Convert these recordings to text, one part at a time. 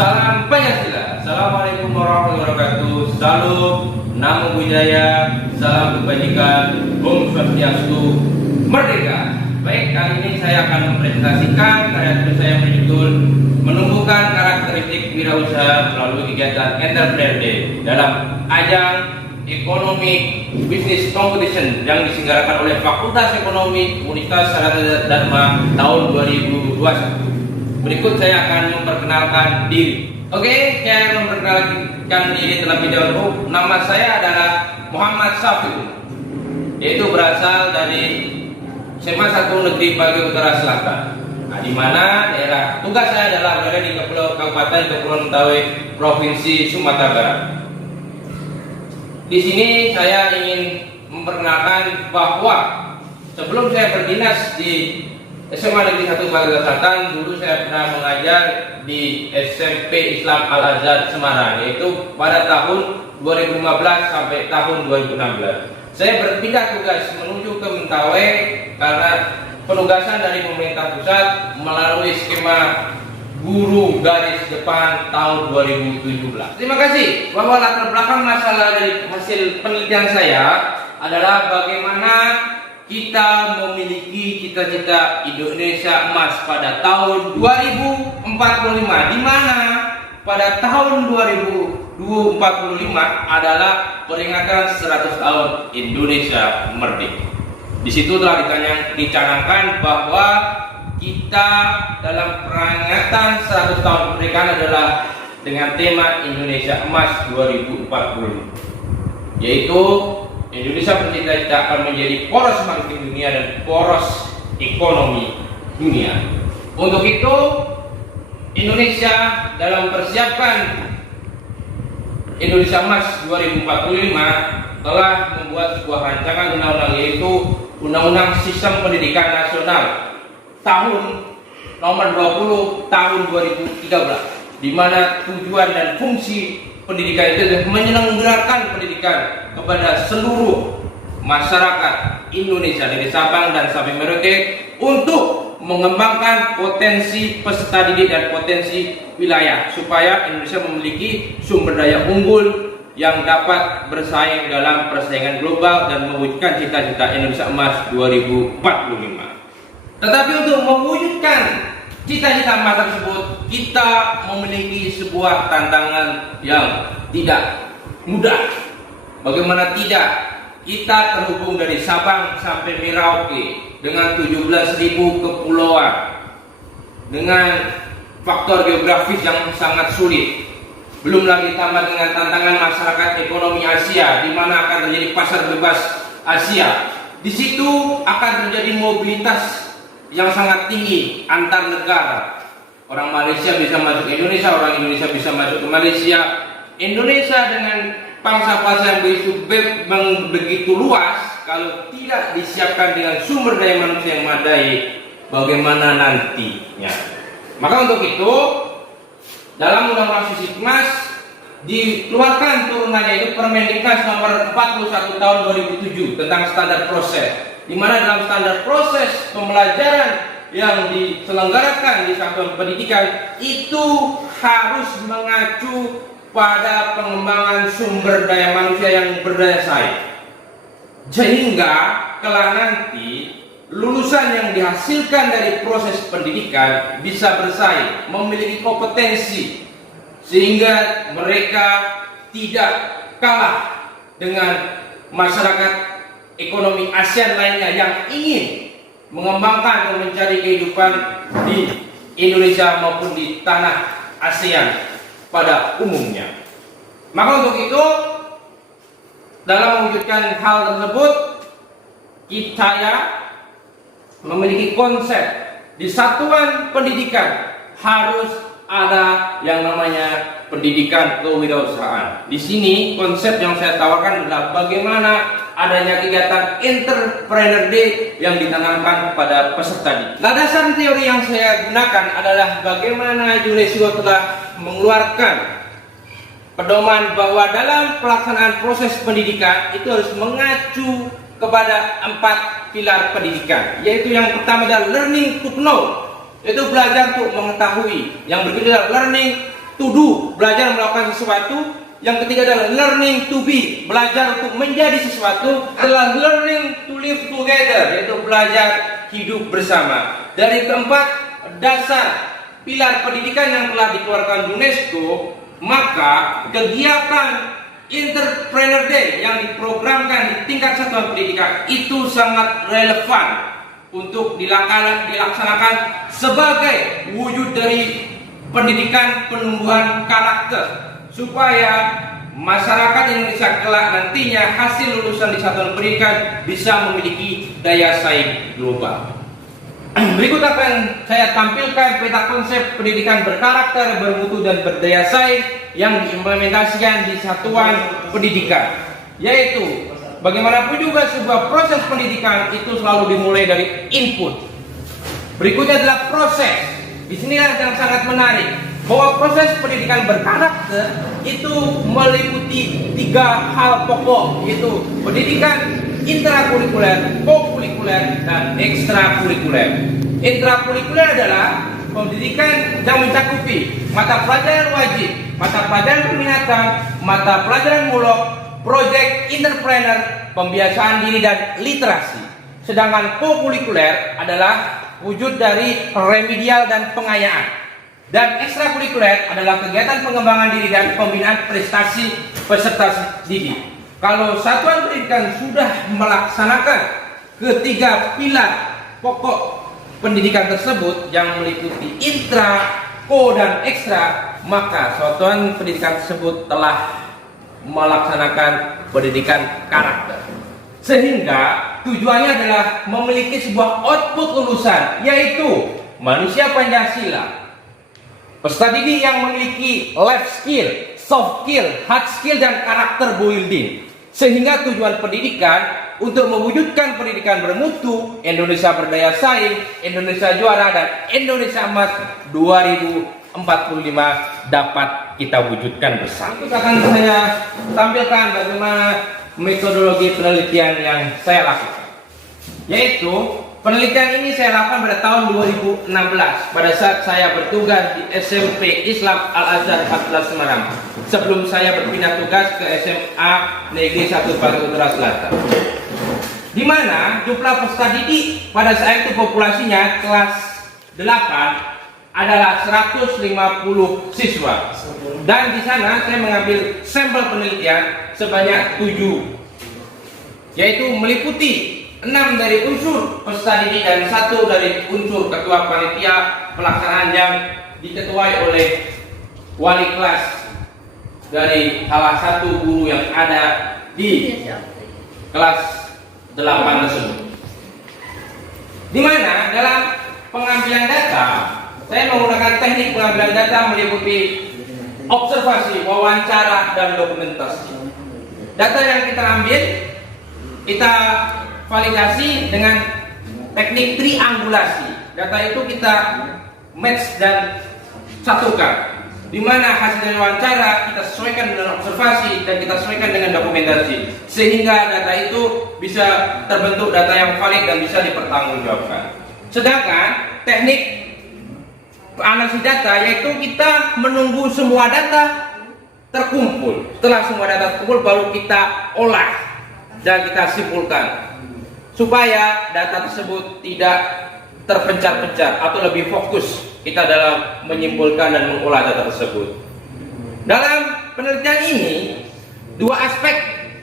Salam Pancasila. Assalamualaikum warahmatullahi wabarakatuh. Salam, Namo Buddhaya, salam kebajikan, Om Swastiastu, Merdeka. Baik, kali ini saya akan mempresentasikan karya tulis saya yang berjudul Menumbuhkan Karakteristik Wirausaha Melalui Kegiatan Entrepreneur Day dalam ajang Ekonomi Business Competition yang diselenggarakan oleh Fakultas Ekonomi Universitas Sarjana Dharma tahun 2021. Berikut saya akan memperkenalkan diri. Oke, saya memperkenalkan diri terlebih dahulu. Nama saya adalah Muhammad Syafiq, yaitu berasal dari SMA 1 Negeri Pagi Utara Selatan. Nah, di mana daerah tugas saya adalah berada di Kabupaten Kepulauan Mentawai, Provinsi Sumatera Barat. Di sini saya ingin memperkenalkan bahwa sebelum saya berdinas di SMA Negeri 1 Bagian Selatan, dulu saya pernah mengajar di SMP Islam Al-Azhar Semarang, yaitu pada tahun 2015 sampai tahun 2016. Saya berpindah tugas menuju ke Mentawai karena penugasan dari pemerintah pusat melalui skema guru garis depan tahun 2017. Terima kasih. Bahwa latar belakang masalah dari hasil penelitian saya adalah bagaimana kita memiliki cita-cita Indonesia emas pada tahun 2045, di mana pada tahun 2045 adalah peringatan 100 tahun Indonesia merdeka. Di situ telah dicanangkan bahwa kita dalam peringatan 100 tahun kemerdekaan adalah dengan tema Indonesia Emas 2045, yaitu Indonesia bercita-cita akan menjadi poros maritim dunia dan poros ekonomi dunia. Untuk itu, Indonesia dalam mempersiapkan Indonesia Emas 2045 telah membuat sebuah rancangan undang-undang, yaitu Undang-Undang Sistem Pendidikan Nasional tahun nomor 20 tahun 2013, di mana tujuan dan fungsi pendidikan itu adalah menyelenggarakan pendidikan kepada seluruh masyarakat Indonesia dari Sabang dan sampai Merauke untuk mengembangkan potensi peserta didik dan potensi wilayah supaya Indonesia memiliki sumber daya unggul yang dapat bersaing dalam persaingan global dan mewujudkan cita-cita Indonesia Emas 2045. Tetapi untuk mewujudkan cita-cita emas tersebut, kita memiliki sebuah tantangan yang tidak mudah. Bagaimana tidak? Kita terhubung dari Sabang sampai Merauke dengan 17.000 kepulauan, dengan faktor geografis yang sangat sulit. Belum lagi tambah dengan tantangan masyarakat ekonomi Asia, di mana akan terjadi pasar bebas Asia. Di situ akan terjadi mobilitas yang sangat tinggi antar negara. Orang Malaysia bisa masuk ke Indonesia, orang Indonesia bisa masuk ke Malaysia. Indonesia dengan pangsa-pasar yang begitu luas, kalau tidak disiapkan dengan sumber daya manusia yang memadai, bagaimana nantinya? Maka untuk itu, dalam Undang-Undang Sisdiknas dikeluarkan turunannya, itu Permendiknas nomor 41 tahun 2007 tentang standar proses, di mana dalam standar proses pembelajaran yang diselenggarakan di satuan pendidikan itu harus mengacu pada pengembangan sumber daya manusia yang berdaya saing, sehingga kelak nanti lulusan yang dihasilkan dari proses pendidikan bisa bersaing, memiliki kompetensi, sehingga mereka tidak kalah dengan masyarakat ekonomi ASEAN lainnya yang ingin mengembangkan dan mencari kehidupan di Indonesia maupun di tanah ASEAN. pada umumnya. Maka untuk itu, dalam mewujudkan hal tersebut, saya memiliki konsep di satuan pendidikan harus ada yang namanya pendidikan kewirausahaan. Di sini konsep yang saya tawarkan adalah bagaimana adanya kegiatan Entrepreneur Day yang ditanamkan pada peserta didik. Landasan teori yang saya gunakan adalah bagaimana UNESCO telah mengeluarkan pedoman bahwa dalam pelaksanaan proses pendidikan itu harus mengacu kepada 4 pilar pendidikan, yaitu yang pertama adalah learning to know, yaitu belajar untuk mengetahui. Yang berikutnya adalah learning to do, belajar melakukan sesuatu. Yang ketiga adalah learning to be, belajar untuk menjadi sesuatu. Adalah learning to live together, yaitu belajar hidup bersama. Dari keempat dasar pilar pendidikan yang telah dikeluarkan UNESCO, maka kegiatan Entrepreneur Day yang diprogramkan di tingkat satuan pendidikan itu sangat relevan untuk dilaksanakan sebagai wujud dari pendidikan penumbuhan karakter, supaya masyarakat Indonesia kelak nantinya hasil lulusan di satuan pendidikan bisa memiliki daya saing global. Berikut apa yang saya tampilkan peta konsep pendidikan berkarakter, bermutu, dan berdaya saing yang diimplementasikan di satuan pendidikan, yaitu bagaimanapun juga sebuah proses pendidikan itu selalu dimulai dari input. Berikutnya adalah proses. Di sinilah yang sangat menarik, bahwa proses pendidikan berkarakter itu meliputi 3 hal pokok, yaitu pendidikan intrakurikuler, kokurikuler, dan ekstrakurikuler. Intrakurikuler adalah pendidikan yang mencakupi mata pelajaran wajib, mata pelajaran peminatan, mata pelajaran mulok, proyek entrepreneur, pembiasaan diri, dan literasi. Sedangkan kokurikuler adalah wujud dari remedial dan pengayaan. Dan ekstrakurikuler adalah kegiatan pengembangan diri dan pembinaan prestasi peserta didik. Kalau satuan pendidikan sudah melaksanakan ketiga pilar pokok pendidikan tersebut yang meliputi intra, ko, dan ekstra, maka satuan pendidikan tersebut telah melaksanakan pendidikan karakter. Sehingga tujuannya adalah memiliki sebuah output lulusan, yaitu manusia Pancasila, peserta didik yang memiliki life skill, soft skill, hard skill, dan karakter building. Sehingga tujuan pendidikan untuk mewujudkan pendidikan bermutu, Indonesia berdaya saing, Indonesia juara, dan Indonesia emas 2045 dapat kita wujudkan bersama. Itu akan saya tampilkan bagaimana metodologi penelitian yang saya lakukan. Yaitu penelitian ini saya lakukan pada tahun 2016 pada saat saya bertugas di SMP Islam Al-Azhar 14 Semarang, sebelum saya berpindah tugas ke SMA Negeri 1 Pantai Utara Selatan, di mana jumlah peserta didik pada saat itu populasinya kelas 8 adalah 150 siswa. Dan di sana saya mengambil sampel penelitian sebanyak 7, yaitu meliputi 6 dari unsur peserta didik dan 1 dari unsur ketua panitia pelaksanaan yang diketuai oleh wali kelas dari salah satu guru yang ada di kelas 8 tersebut. Di mana dalam pengambilan data saya menggunakan teknik pengambilan data meliputi observasi, wawancara, dan dokumentasi. Data yang kita ambil, kita validasi dengan teknik triangulasi. Data itu kita match dan satukan, di mana hasil dari wawancara kita sesuaikan dengan observasi dan kita sesuaikan dengan dokumentasi, sehingga data itu bisa terbentuk data yang valid dan bisa dipertanggungjawabkan. Sedangkan teknik analisis data yaitu kita menunggu semua data terkumpul. Setelah semua data terkumpul baru kita olah dan kita simpulkan, supaya data tersebut tidak terpencar-pencar atau lebih fokus kita dalam menyimpulkan dan mengolah data tersebut. Dalam penelitian ini 2 aspek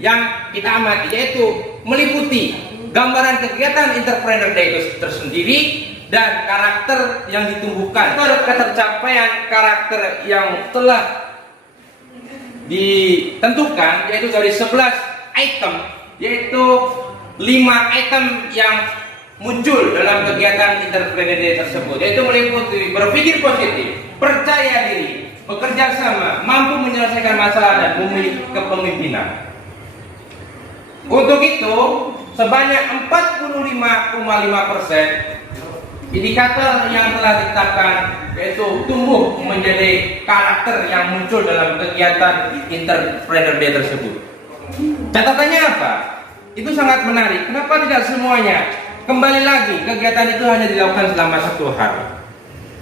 yang kita amati, yaitu meliputi gambaran kegiatan Entrepreneur Day itu tersendiri dan karakter yang ditumbuhkan. Itu ada ketercapaian karakter yang telah ditentukan, yaitu dari 11 item, yaitu 5 item yang muncul dalam kegiatan Entrepreneur Day tersebut, yaitu meliputi berpikir positif, percaya diri, bekerja sama, mampu menyelesaikan masalah, dan memiliki kepemimpinan. Untuk itu, sebanyak 45,5% indikator yang telah ditetapkan, yaitu tumbuh menjadi karakter yang muncul dalam kegiatan Entrepreneur Day tersebut. Catatannya apa? Itu sangat menarik. Kenapa tidak semuanya? Kembali lagi, kegiatan itu hanya dilakukan selama 1 hari.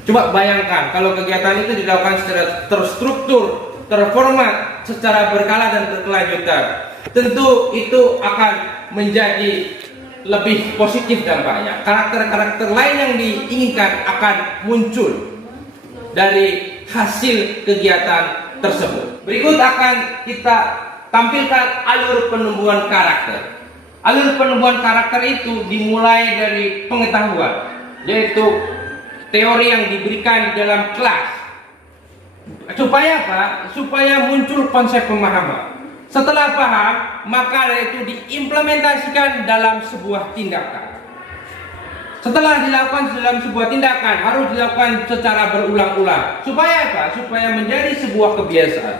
Coba bayangkan kalau kegiatan itu dilakukan secara terstruktur, terformat, secara berkala dan berkelanjutan. Tentu itu akan menjadi lebih positif dampaknya. Karakter-karakter lain yang diinginkan akan muncul dari hasil kegiatan tersebut. Berikut akan kita tampilkan alur penumbuhan karakter. Alur penumbuhan karakter itu dimulai dari pengetahuan, yaitu teori yang diberikan di dalam kelas. Supaya apa? Supaya muncul konsep pemahaman. Setelah paham, maka itu diimplementasikan dalam sebuah tindakan. Setelah dilakukan dalam sebuah tindakan, harus dilakukan secara berulang-ulang. Supaya apa? Supaya menjadi sebuah kebiasaan.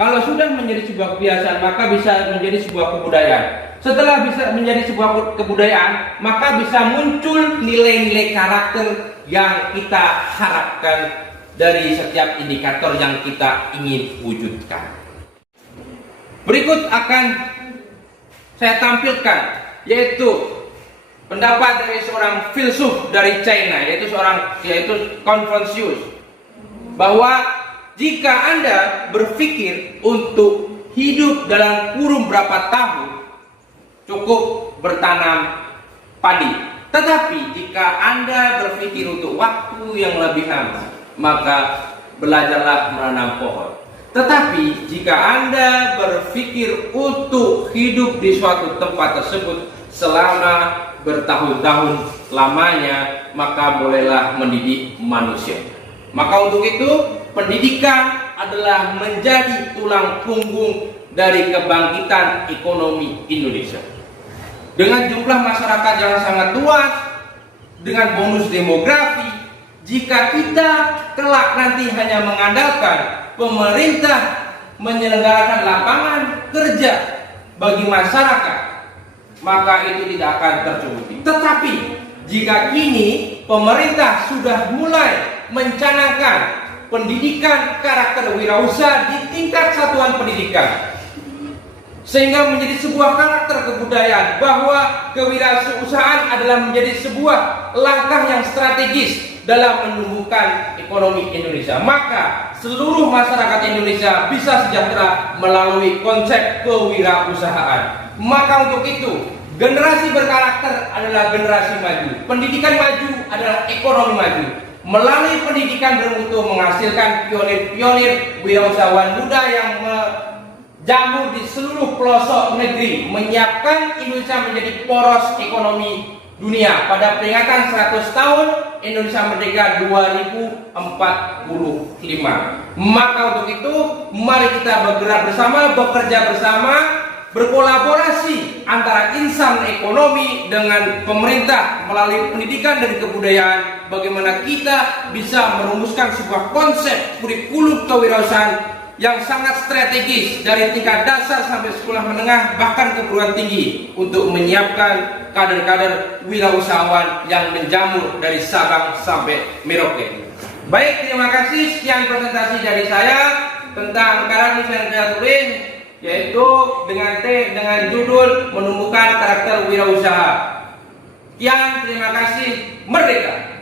Kalau sudah menjadi sebuah kebiasaan, maka bisa menjadi sebuah kebudayaan. Setelah bisa menjadi sebuah kebudayaan, maka bisa muncul nilai-nilai karakter yang kita harapkan dari setiap indikator yang kita ingin wujudkan. Berikut akan saya tampilkan, yaitu pendapat dari seorang filsuf dari China, yaitu Confucius, bahwa jika Anda berpikir untuk hidup dalam kurun berapa tahun, cukup bertanam padi. Tetapi jika Anda berpikir untuk waktu yang lebih lama, maka belajarlah menanam pohon. Tetapi jika Anda berpikir untuk hidup di suatu tempat tersebut selama bertahun-tahun lamanya, maka bolehlah mendidik manusia. Maka untuk itu, pendidikan adalah menjadi tulang punggung dari kebangkitan ekonomi Indonesia. Dengan jumlah masyarakat yang sangat luas, dengan bonus demografi, jika kita kelak nanti hanya mengandalkan pemerintah menyelenggarakan lapangan kerja bagi masyarakat, maka itu tidak akan tercukupi. Tetapi jika kini pemerintah sudah mulai mencanangkan pendidikan karakter wirausaha di tingkat satuan pendidikan, sehingga menjadi sebuah karakter kebudayaan bahwa kewirausahaan adalah menjadi sebuah langkah yang strategis dalam menumbuhkan ekonomi Indonesia, maka seluruh masyarakat Indonesia bisa sejahtera melalui konsep kewirausahaan. Maka untuk itu, generasi berkarakter adalah generasi maju, pendidikan maju adalah ekonomi maju. Melalui pendidikan bermutu menghasilkan pionir-pionir wirausahawan muda yang jamur di seluruh pelosok negeri, menyiapkan Indonesia menjadi poros ekonomi dunia pada peringatan 100 tahun Indonesia Merdeka 2045. Maka untuk itu, mari kita bergerak bersama, bekerja bersama, berkolaborasi antara insan ekonomi dengan pemerintah melalui pendidikan dan kebudayaan, bagaimana kita bisa merumuskan sebuah konsep kurikulum kewirausahaan yang sangat strategis dari tingkat dasar sampai sekolah menengah bahkan keguruan tinggi untuk menyiapkan kader-kader wirausahawan yang menjamur dari Sabang sampai Merauke. Baik, terima kasih. Sekian presentasi dari saya tentang karakter yang saya tulis, yaitu dengan judul menumbuhkan karakter wirausaha. Sekian, terima kasih. Merdeka!